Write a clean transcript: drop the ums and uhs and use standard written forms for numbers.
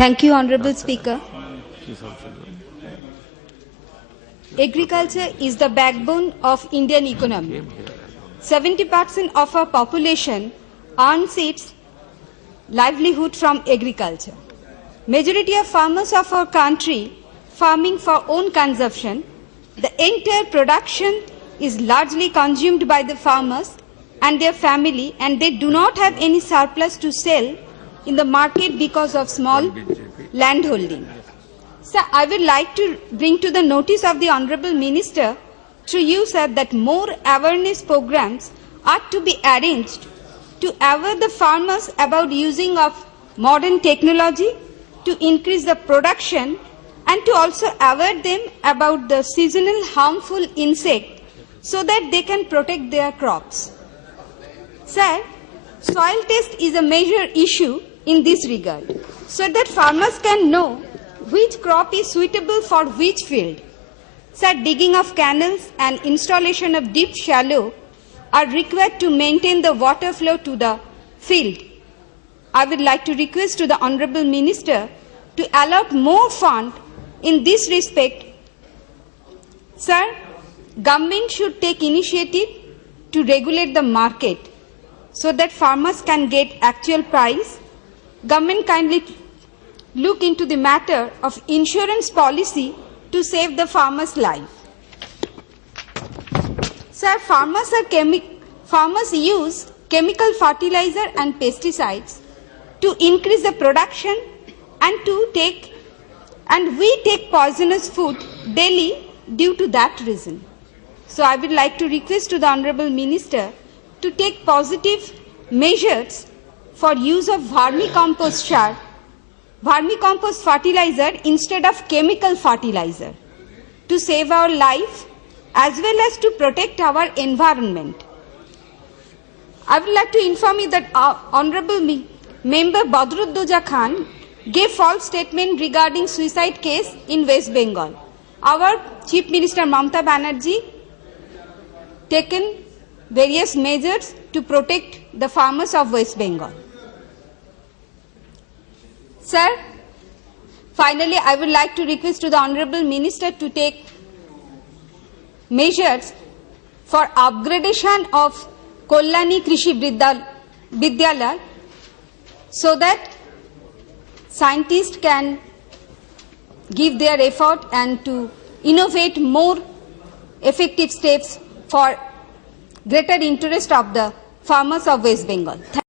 Thank you, Honorable Speaker. Agriculture is the backbone of Indian economy. 70% of our population earns its livelihood from agriculture. Majority of farmers of our country farming for own consumption. The entire production is largely consumed by the farmers and their family, and they do not have any surplus to sell in the market because of small landholding. Sir, I would like to bring to the notice of the Honorable Minister through you, sir, that more awareness programs are to be arranged to aware the farmers about using of modern technology to increase the production and to also aware them about the seasonal harmful insect so that they can protect their crops. Sir, soil test is a major issue in this regard so that farmers can know which crop is suitable for which field. Sir, digging of canals and installation of deep shallow are required to maintain the water flow to the field. I would like to request to the Honorable Minister to allot more fund in this respect. Sir, government should take initiative to regulate the market so that farmers can get actual price. Government kindly look into the matter of insurance policy to save the farmer's life. Sir, farmers use chemical fertilizer and pesticides to increase the production and we take poisonous food daily due to that reason. So I would like to request to the Honorable Minister to take positive measures for use of vermicompost fertilizer instead of chemical fertilizer to save our life as well as to protect our environment. I would like to inform you that our Honorable Member Badruddoza Khan gave false statement regarding suicide case in West Bengal. Our Chief Minister Mamata Banerjee taken various measures to protect the farmers of West Bengal. Sir, finally, I would like to request to the Honorable Minister to take measures for upgradation of Kollani Krishi Vidyalaya so that scientists can give their effort and to innovate more effective steps for greater interest of the farmers of West Bengal.